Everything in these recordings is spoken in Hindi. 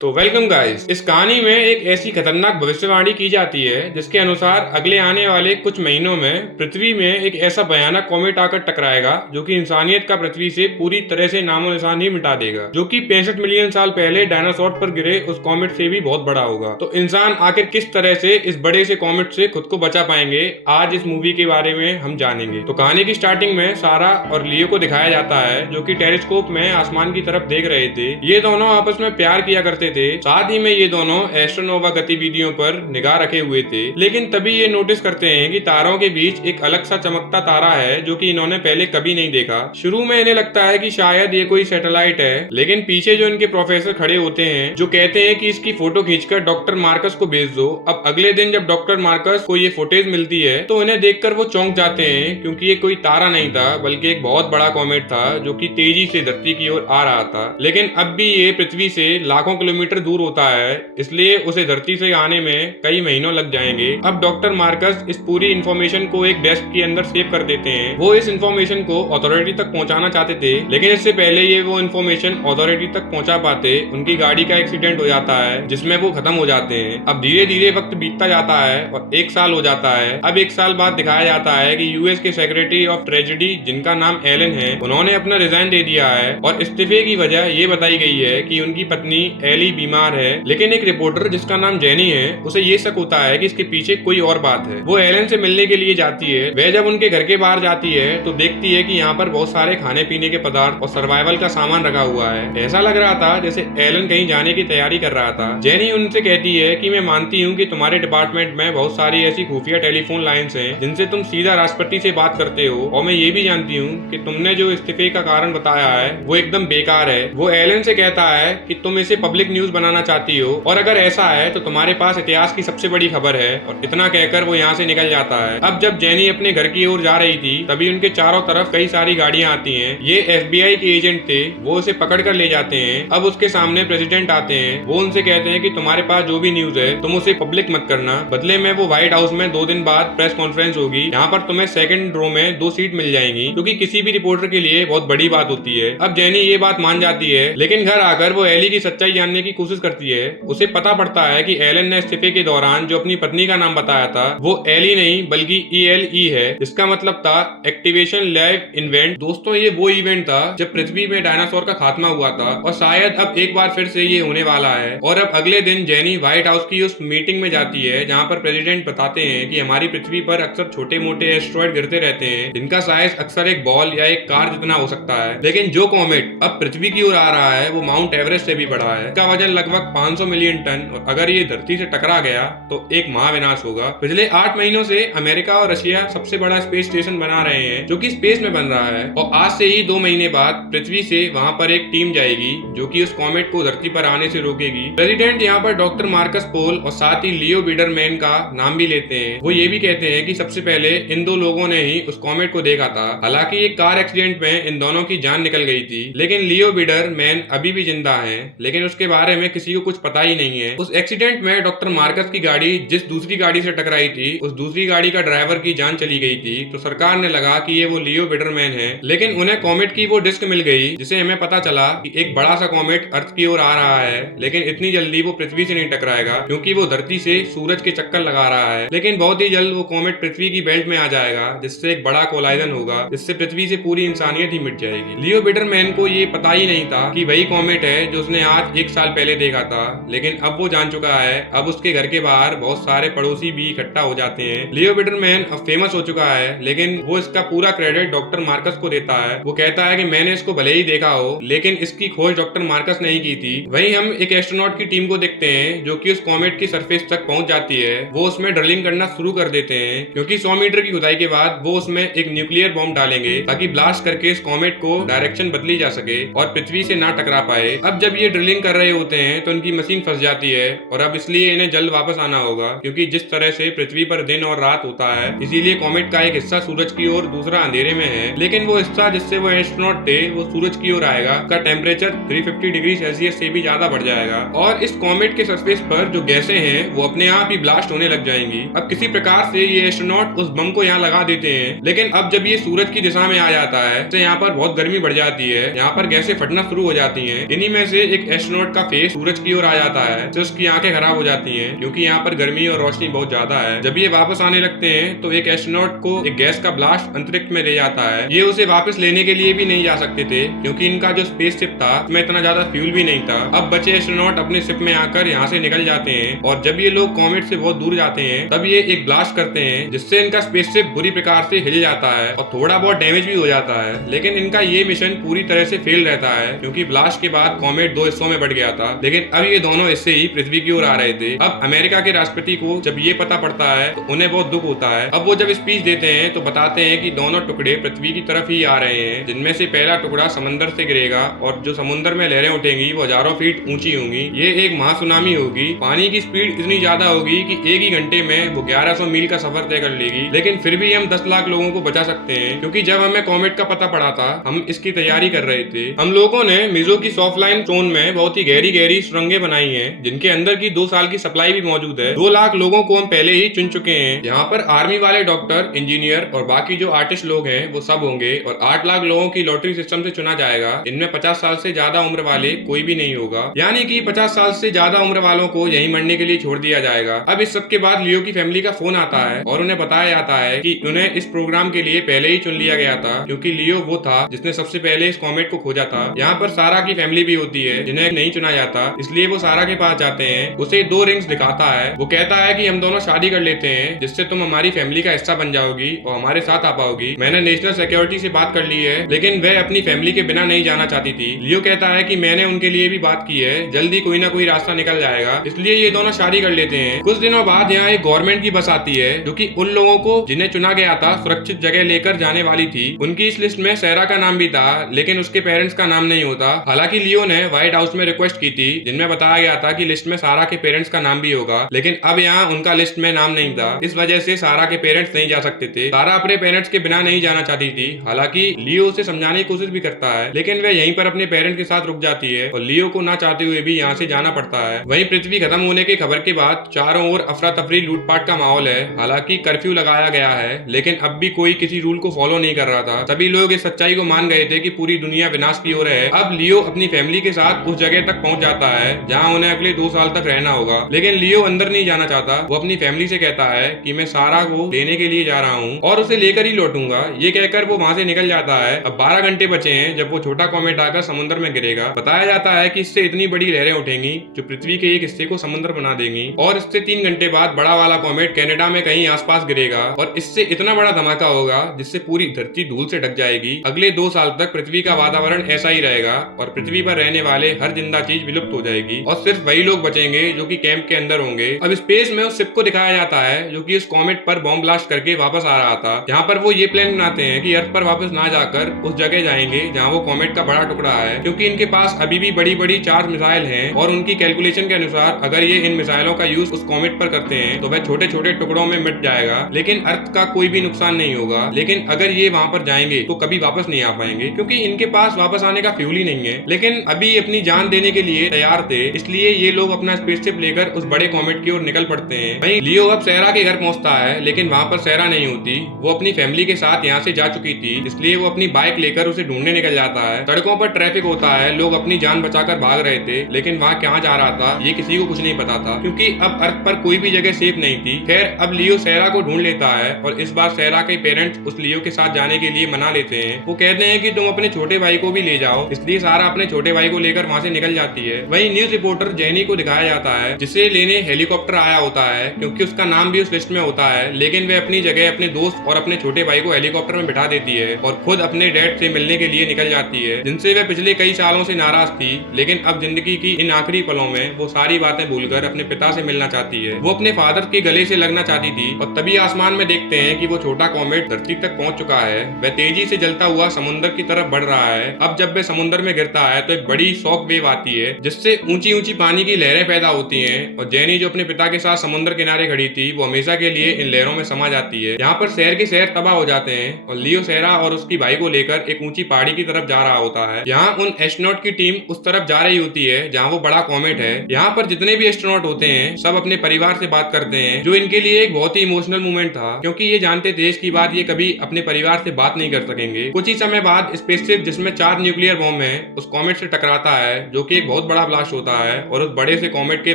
तो वेलकम गाइस। इस कहानी में एक ऐसी खतरनाक भविष्यवाणी की जाती है जिसके अनुसार अगले आने वाले कुछ महीनों में पृथ्वी में एक ऐसा भयानक कॉमेट आकर टकराएगा जो कि इंसानियत का पृथ्वी से पूरी तरह से नामो निशान ही मिटा देगा, जो कि 65 मिलियन साल पहले डायनासोर पर गिरे उस कॉमेट से भी बहुत बड़ा होगा। तो इंसान आखिर किस तरह से इस बड़े से कॉमेट से खुद को बचा पाएंगे, आज इस मूवी के बारे में हम जानेंगे। तो कहानी की स्टार्टिंग में सारा और लियो को दिखाया जाता है जो कि टेलीस्कोप में आसमान की तरफ देख रहे थे। ये दोनों आपस में प्यार किया करते थे, साथ ही में ये दोनों एस्ट्रोनोवा गतिविधियों पर निगाह रखे हुए थे। लेकिन तभी ये नोटिस करते हैं कि तारों के बीच एक अलग सा चमकता तारा है जो कि इन्होंने पहले कभी नहीं देखा। शुरू में इन्हें लगता है कि शायद ये कोई सैटेलाइट है, लेकिन पीछे जो इनके प्रोफेसर खड़े होते हैं जो कहते हैं कि इसकी फोटो खींचकर डॉक्टर मार्कस को भेज दो। अब अगले दिन जब डॉक्टर मार्कस को ये फुटेज मिलती है तो इन्हें देखकर वो चौंक जाते हैं, क्योंकि ये कोई तारा नहीं था बल्कि एक बहुत बड़ा कॉमेट था जो कि तेजी से धरती की ओर आ रहा था। लेकिन अब भी ये पृथ्वी से लाखों किलोमीटर दूर होता है, इसलिए उसे धरती से आने में कई महीनों लग जाएंगे। अब डॉक्टर मार्कस इस पूरी इंफॉर्मेशन को एक डेस्क के अंदर सेव कर देते हैं। वो इस इंफॉर्मेशन को अथॉरिटी तक पहुंचाना चाहते थे, लेकिन इससे पहले ये वो इंफॉर्मेशन अथॉरिटी तक पहुंचा पाते उनकी गाड़ी का एक्सीडेंट हो जाता है जिसमें वो खत्म हो जाते हैं। अब धीरे धीरे वक्त बीतता जाता है और एक साल हो जाता है। अब एक साल बाद दिखाया जाता है कि यूएस के सेक्रेटरी ऑफ ट्रेजेडी, जिनका नाम एलन है, उन्होंने अपना रिजाइन दे दिया है और इस्तीफे की वजह ये बताई गई है कि उनकी पत्नी एली बीमार है। लेकिन एक रिपोर्टर जिसका नाम जेनी है, उसे ये शक होता है कि इसके पीछे कोई और बात है। वो एलन से मिलने के लिए जाती है। वह जब उनके घर के बाहर जाती है तो देखती है कि यहाँ पर बहुत सारे खाने पीने के पदार्थ और सर्वाइवल का सामान रखा हुआ है। ऐसा लग रहा था जैसे एलन कहीं जाने की तैयारी कर रहा था। जेनी उनसे कहती है कि मैं मानती हूँ कि तुम्हारे डिपार्टमेंट में बहुत सारी ऐसी खुफिया टेलीफोन लाइन्स हैं जिनसे तुम सीधा राष्ट्रपति से बात करते हो, और मैं ये भी जानती हूँ कि तुमने जो इस्तीफे का कारण बताया है वो एकदम बेकार है। वो एलन से कहता है कि तुम इसे पब्लिक न्यूज बनाना चाहती हो, और अगर ऐसा है तो तुम्हारे पास इतिहास की सबसे बड़ी खबर है। और इतना कहकर वो यहाँ से निकल जाता है। अब जब जेनी अपने घर की ओर जा रही थी तभी उनके चारों तरफ कई सारी गाड़ियां आती हैं। ये एफबीआई के एजेंट थे, वो उसे पकड़ कर ले जाते हैं। अब उसके सामने प्रेसिडेंट आते हैं। वो उनसे कहते हैं कि तुम्हारे पास जो भी न्यूज है तुम उसे पब्लिक मत करना, बदले में वो व्हाइट हाउस में 2 दिन बाद प्रेस कॉन्फ्रेंस होगी, यहाँ पर तुम्हें सेकंड रो में 2 सीट मिल जाएंगी, क्योंकि किसी भी रिपोर्टर के लिए बहुत बड़ी बात होती है। अब जेनी ये बात मान जाती है, लेकिन घर आकर वो एली की सच्चाई जानने की कोशिश करती है। उसे पता पड़ता है कि एलन ने इस्तीफे के दौरान जो अपनी पत्नी का नाम बताया था वो एली नहीं बल्कि ELE है। इसका मतलब था एक्टिवेशन लैब इवेंट। दोस्तों, ये वो इवेंट था जब पृथ्वी में डायनासोर का खात्मा हुआ था, और शायद अब एक बार फिर से ये होने वाला है। और अब अगले दिन जेनी व्हाइट हाउस की उस मीटिंग में जाती है जहाँ पर प्रेसिडेंट बताते हैं कि हमारी पृथ्वी पर अक्सर छोटे मोटे एस्ट्रॉइड गिरते रहते हैं जिनका साइज अक्सर एक बॉल या एक कार जितना हो सकता है। लेकिन जो कॉमेट अब पृथ्वी की ओर आ रहा है वो माउंट एवरेस्ट से भी बड़ा है। इसका वजन लगभग 500 मिलियन टन, और अगर ये धरती से टकरा गया तो एक महाविनाश होगा। पिछले 8 महीनों से अमेरिका और रशिया सबसे बड़ा स्पेस स्टेशन बना रहे हैं जो कि स्पेस में बन रहा है, और आज से ही 2 महीने बाद पृथ्वी से वहां पर एक टीम जाएगी जो कि उस कॉमेट को धरती पर आने से रोकेगी। प्रेसिडेंट यहाँ पर डॉक्टर मार्कस पोल और साथ ही लियो बिडरमैन का नाम भी लेते हैं। वो ये भी कहते हैं कि सबसे पहले इन 2 लोगों ने ही उस कॉमेट को देखा था। हालांकि एक कार एक्सीडेंट में इन दोनों की जान निकल गई थी, लेकिन लियो बिडरमैन अभी भी जिंदा है, लेकिन उसके बारे में किसी को कुछ पता ही नहीं है। उस एक्सीडेंट में डॉक्टर मार्कस की गाड़ी जिस दूसरी गाड़ी से टकराई थी उस दूसरी गाड़ी का ड्राइवर की जान चली गई थी, तो सरकार ने लगा कि ये वो लियो बिडरमैन है। लेकिन उन्हें कॉमेट की वो डिस्क मिल गई जिसे हमें पता चला कि एक बड़ा सा कॉमेट अर्थ की ओर आ रहा है, लेकिन इतनी जल्दी वो पृथ्वी से नहीं टकराएगा क्योंकि वो धरती से सूरज के चक्कर लगा रहा है। लेकिन बहुत ही जल्द वो कॉमेट पृथ्वी की बेल्ट में आ जाएगा जिससे एक बड़ा कोलाइजन होगा, जिससे पृथ्वी से पूरी इंसानियत ही मिट जाएगी। लियो बिडरमैन को ये पता ही नहीं था कि वही कॉमेट है जो उसने आज 1 साल पहले देखा था, लेकिन अब वो जान चुका है। अब उसके घर के बाहर बहुत सारे पड़ोसी भी इकट्ठा हो जाते हैं। लियो बिडरमैन अब फेमस हो चुका है, लेकिन वो इसका पूरा क्रेडिट डॉक्टर मार्कस को देता है। वो कहता है कि मैंने इसको भले ही देखा हो, लेकिन इसकी खोज डॉक्टर मार्कस ने ही की थी। वहीं हम एक एस्ट्रोनॉट की टीम को देखते हैं जो कि उस कॉमेट की सरफेस तक पहुंच जाती है। वो उसमें ड्रिलिंग करना शुरू कर देते हैं, क्योंकि 100 मीटर की खुदाई के बाद वो उसमें एक न्यूक्लियर बॉम्ब डालेंगे ताकि ब्लास्ट करके इस कॉमेट को डायरेक्शन बदली जा सके और पृथ्वी से ना टकरा पाए। अब जब ये ड्रिलिंग कर रहे होते हैं तो उनकी मशीन फंस जाती है, और अब इसलिए इन्हें जल्द वापस आना होगा, क्योंकि जिस तरह से पृथ्वी पर दिन और रात होता है इसीलिए कॉमेट का एक हिस्सा सूरज की ओर दूसरा अंधेरे में है। लेकिन वो हिस्सा जिससे वो एस्ट्रोनॉट थे वो सूरज की ओर आएगा, का टेम्परेचर 350 डिग्री सेल्सियस से भी ज्यादा बढ़ जाएगा, और इस कॉमेट के सरफेस पर जो गैसें हैं वो अपने आप ही ब्लास्ट होने लग जाएंगी। अब किसी प्रकार से ये एस्ट्रोनॉट उस बम को यहाँ लगा देते हैं, लेकिन अब जब ये सूरज की दिशा में आ जाता है तो यहाँ पर बहुत गर्मी बढ़ जाती है, यहाँ पर गैसें फटना शुरू हो जाती हैं। इन्हीं में से एक एस्ट्रोनॉट का फेस सूरज की ओर आ जाता है तो उसकी आंखें खराब हो जाती हैं क्योंकि यहाँ पर गर्मी और रोशनी बहुत ज्यादा है। जब ये वापस आने लगते हैं तो एक एस्ट्रोनॉट को एक गैस का ब्लास्ट अंतरिक्ष में ले जाता है। ये उसे वापस लेने के लिए भी नहीं जा सकते थे क्योंकि इनका जो स्पेसशिप था उसमें इतना ज्यादा फ्यूल भी नहीं था। अब बचे एस्ट्रोनॉट अपने शिप में आकर यहाँ से निकल जाते हैं और जब ये लोग कॉमेट से बहुत दूर जाते हैं तब ये एक ब्लास्ट करते हैं जिससे इनका स्पेसशिप बुरी प्रकार से हिल जाता है और थोड़ा बहुत डैमेज भी हो जाता है। लेकिन इनका ये मिशन पूरी तरह से फेल रहता है क्योंकि ब्लास्ट के बाद कॉमेट दो हिस्सों में बढ़ गया था। लेकिन अब ये दोनों हिस्से ही पृथ्वी की ओर आ रहे थे। अब अमेरिका के राष्ट्रपति को जब ये पता पड़ता है तो उन्हें बहुत दुख होता है। अब वो जब स्पीच देते हैं तो बताते हैं कि दोनों टुकड़े पृथ्वी की तरफ ही आ रहे हैं, जिनमें से पहला टुकड़ा समंदर से गिरेगा और जो समुद्र में लहरें उठेंगी वो हजारों फीट ऊंची होंगी। ये एक महासुनामी होगी। पानी की स्पीड इतनी ज्यादा होगी कि एक ही घंटे में वो 1100 मील का सफर तय कर लेगी। लेकिन फिर भी हम 10 लाख लोगों को बचा सकते हैं क्योंकि जब हमें कॉमेट का पता पड़ा था हम इसकी तैयारी कर रहे थे। हम लोगों ने मिजो की सॉफ्टलाइन जोन में बहुत ही गहरी गहरी सुरंगें बनाई हैं जिनके अंदर की 2 साल की सप्लाई भी मौजूद है। 2 लाख लोगों को हम पहले ही चुन चुके हैं। यहाँ पर आर्मी वाले डॉक्टर, इंजीनियर और बाकी जो आर्टिस्ट लोग हैं वो सब होंगे और 8 लाख लोगों की लॉटरी सिस्टम से चुना जाएगा। इनमें 50 साल से ज्यादा उम्र वाले कोई भी नहीं होगा, यानी कि 50 साल से ज्यादा उम्र वालों को यहीं मरने के लिए छोड़ दिया जाएगा। अब इस सब के बाद लियो की फैमिली का फोन आता है और उन्हें बताया जाता है कि उन्हें इस प्रोग्राम के लिए पहले ही चुन लिया गया था क्योंकि लियो वो था जिसने सबसे पहले इस कॉमेट को खोजा था। यहाँ पर सारा की फैमिली भी होती है जिन्हें नहीं चुना जाता, इसलिए वो सारा के पास जाते हैं। उसे 2 रिंग्स दिखाता है। वो कहता है कि हम दोनों शादी कर लेते हैं जिससे तुम हमारी फैमिली का हिस्सा बन जाओगी और हमारे साथ आ पाओगी। मैंने नेशनल सिक्योरिटी से बात कर ली है लेकिन वह अपनी फैमिली के बिना नहीं जाना चाहती थी। लियो कहता है कि मैंने उनके लिए भी बात की है, जल्दी कोई ना कोई रास्ता निकल जाएगा, इसलिए ये दोनों शादी कर लेते हैं। कुछ दिनों बाद यहाँ एक गवर्नमेंट की बस आती है जो कि उन लोगों को जिन्हें चुना गया था सुरक्षित जगह लेकर जाने वाली थी। उनकी इस लिस्ट में सैरा का नाम भी था लेकिन उसके पेरेंट्स का नाम नहीं होता। हालांकि लियो ने व्हाइट हाउस में रिक्वेस्ट की थी जिनमें बताया गया था कि लिस्ट में सारा के पेरेंट्स का नाम भी होगा, लेकिन अब यहाँ उनका लिस्ट में नाम नहीं था। इस वजह से सारा के पेरेंट्स नहीं जा सकते थे। सारा अपने पेरेंट्स के बिना नहीं जाना चाहती थी। हालांकि लियो उसे समझाने की कोशिश भी करता है लेकिन वह यहीं पर अपने पेरेंट्स के साथ रुक जाती है और लियो को ना चाहते हुए भी यहाँ से जाना पड़ता है। वहीं पृथ्वी खत्म होने की खबर के बाद चारों ओर अफरा तफरी लूटपाट का माहौल है। हालांकि कर्फ्यू लगाया गया है लेकिन अब भी कोई किसी रूल को फॉलो नहीं कर रहा था। सभी लोग इस सच्चाई को मान गए थे कि पूरी दुनिया विनाश की ओर है। अब लियो अपनी फैमिली के साथ उस जगह तक पहुंच जाता है जहां उन्हें अगले 2 साल तक रहना होगा। लेकिन लियो अंदर नहीं जाना चाहता। वो अपनी फैमिली से कहता है कि मैं सारा को लेने के लिए जा रहा हूँ और उसे लेकर ही लौटूंगा। ये कहकर वो वहां से निकल जाता है। अब 12 घंटे बचे हैं जब वो छोटा कॉमेट आकर समुद्र में गिरेगा। बताया जाता है कि इससे इतनी बड़ी लहरें उठेंगी जो पृथ्वी के एक हिस्से को समुद्र बना देंगी और इससे 3 घंटे बाद बड़ा वाला कॉमेट कनाडा में कहीं आसपास गिरेगा और इससे इतना बड़ा धमाका होगा जिससे पूरी धरती धूल से ढक जाएगी। अगले 2 साल तक पृथ्वी का वातावरण ऐसा ही रहेगा और पृथ्वी पर रहने वाले हर जिंदा चीज विलुप्त हो जाएगी और सिर्फ वही लोग बचेंगे जो कि कैंप के अंदर होंगे। अब स्पेस में उस शिप को दिखाया जाता है जो कि उस कॉमेट पर बॉम्ब ब्लास्ट करके वापस आ रहा था। यहाँ पर वो ये प्लान बनाते हैं कि अर्थ पर वापस ना जाकर उस जगह जाएंगे जहाँ वो कॉमेट का बड़ा टुकड़ा है क्योंकि इनके पास अभी भी बड़ी बड़ी चार्ज मिसाइल हैं और उनकी कैलकुलेशन के अनुसार अगर ये इन मिसाइलों का यूज उस कॉमेट पर करते हैं तो वह छोटे छोटे टुकड़ों में मिट जाएगा लेकिन अर्थ का कोई भी नुकसान नहीं होगा। लेकिन अगर ये वहां पर जाएंगे तो कभी वापस नहीं आ पाएंगे क्योंकि इनके पास वापस आने का फ्यूल ही नहीं है। लेकिन अभी अपनी जान देने के लिए तैयार थे, इसलिए ये लोग अपना स्पेसशिप लेकर उस बड़े कॉमेट की ओर निकल पड़ते हैं। वहीं लियो अब सैरा के घर पहुंचता है लेकिन वहां पर सैरा नहीं होती। वो अपनी फैमिली के साथ यहाँ से जा चुकी थी, इसलिए वो अपनी बाइक लेकर उसे ढूंढने निकल जाता है। सड़कों पर ट्रैफिक होता है, लोग अपनी जान बचाकर भाग रहे थे लेकिन वहाँ कहाँ जा रहा था ये किसी को कुछ नहीं पता था क्योंकि अब अर्थ पर कोई भी जगह सेफ नहीं थी। खैर अब लियो सैरा को ढूंढ लेता है और इस बार सैरा के पेरेंट्स उस लियो के साथ जाने के लिए मना लेते हैं। वो कहते हैं कि तुम अपने छोटे भाई को भी ले जाओ, इसलिए सारा अपने छोटे भाई को लेकर वहाँ से निकल जाती है। वहीं न्यूज रिपोर्टर जेनी को दिखाया जाता है जिसे लेने हेलीकॉप्टर आया होता है क्योंकि उसका नाम भी उस लिस्ट में होता है, लेकिन वह अपनी जगह अपने दोस्त और अपने छोटे भाई को हेलीकॉप्टर में बिठा देती है और खुद अपने डैड से मिलने के लिए निकल जाती है जिनसे वह पिछले कई सालों से नाराज थी। लेकिन अब जिंदगी की इन आखिरी पलों में वो सारी बातें भूलकर अपने पिता से मिलना चाहती है। वो अपने फादर के गले से लगना चाहती थी और तभी आसमान में देखते हैं कि वो छोटा कॉमेट धरती तक पहुंच चुका है। वह तेजी से जलता हुआ समुद्र की तरफ बढ़ रहा है। अब जब वह समुद्र में गिरता है तो एक बड़ी शॉक वेव आती है जिससे ऊंची ऊंची पानी की लहरें पैदा होती हैं और जेनी जो अपने पिता के साथ समुद्र किनारे खड़ी थी वो हमेशा के लिए इन लहरों में समा जाती है। यहाँ पर शहर के शहर तबाह हो जाते हैं और लियो सैरा और उसकी भाई को लेकर एक ऊंची पहाड़ी की तरफ जा रहा होता है। यहाँ उन एस्ट्रोनॉट की टीम उस तरफ जा रही होती है जहाँ वो बड़ा कॉमेट है। यहाँ पर जितने भी एस्ट्रोनॉट होते हैं सब अपने परिवार से बात करते हैं जो इनके लिए एक बहुत ही इमोशनल मोमेंट था क्योंकि ये जानते थे इसके बाद ये कभी अपने परिवार से बात नहीं कर सकेंगे। कुछ ही समय बाद स्पेसशिप जिसमें 4 न्यूक्लियर बॉम्ब हैं उस कॉमेट से टकराता है जो कि एक बहुत बहुत बड़ा ब्लास्ट होता है और उस बड़े से कॉमेट के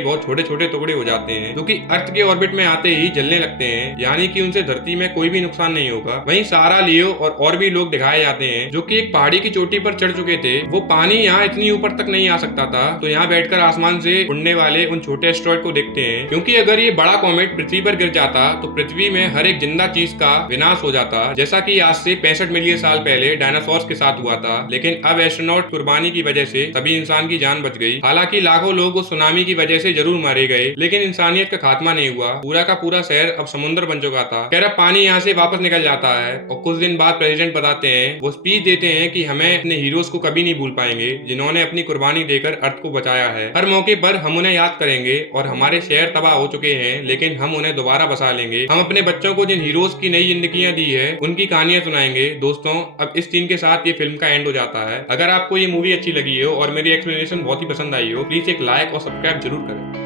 बहुत छोटे छोटे टुकड़े हो जाते हैं जो कि अर्थ के ऑर्बिट में आते ही जलने लगते हैं, यानी कि उनसे धरती में कोई भी नुकसान नहीं होगा। वहीं सारा, लियो और भी लोग दिखाए जाते हैं जो कि एक पहाड़ी की चोटी पर चढ़ चुके थे। वो पानी यहाँ इतनी ऊपर तक नहीं आ सकता था, तो यहाँ बैठकर आसमान से उड़ने वाले उन छोटे एस्ट्रॉइड को देखते हैं, क्योंकि अगर ये बड़ा कॉमेट पृथ्वी पर गिर जाता तो पृथ्वी में हर एक जिंदा चीज का विनाश हो जाता, जैसा कि आज से 65 मिलियन साल पहले डायनासोर्स के साथ हुआ था। लेकिन अब एस्ट्रोनॉट कुर्बानी की वजह से सभी इंसान की जान बच गई। हालांकि लाखों लोग उस सुनामी की वजह से जरूर मारे गए, लेकिन इंसानियत का खात्मा नहीं हुआ। पूरा का पूरा शहर अब समुद्र बन चुका था। खैर अब पानी यहाँ से वापस निकल जाता है और कुछ दिन बाद प्रेसिडेंट बताते हैं, वो स्पीच देते हैं कि हमें अपने हीरोज को कभी नहीं भूल पाएंगे जिन्होंने अपनी कुर्बानी देकर अर्थ को बचाया है। हर मौके पर हम उन्हें याद करेंगे और हमारे शहर तबाह हो चुके हैं लेकिन हम उन्हें दोबारा बसा लेंगे। हम अपने बच्चों को जिन हीरोज की नई जिंदगियां दी है उनकी कहानियां सुनाएंगे। दोस्तों, अब इस सीन के साथ ये फिल्म का एंड हो जाता है। अगर आपको ये मूवी अच्छी लगी हो और मेरी एक्सप्लेनेशन बहुत ही पसंद आई हो, प्लीज एक लाइक और सब्सक्राइब जरूर करें।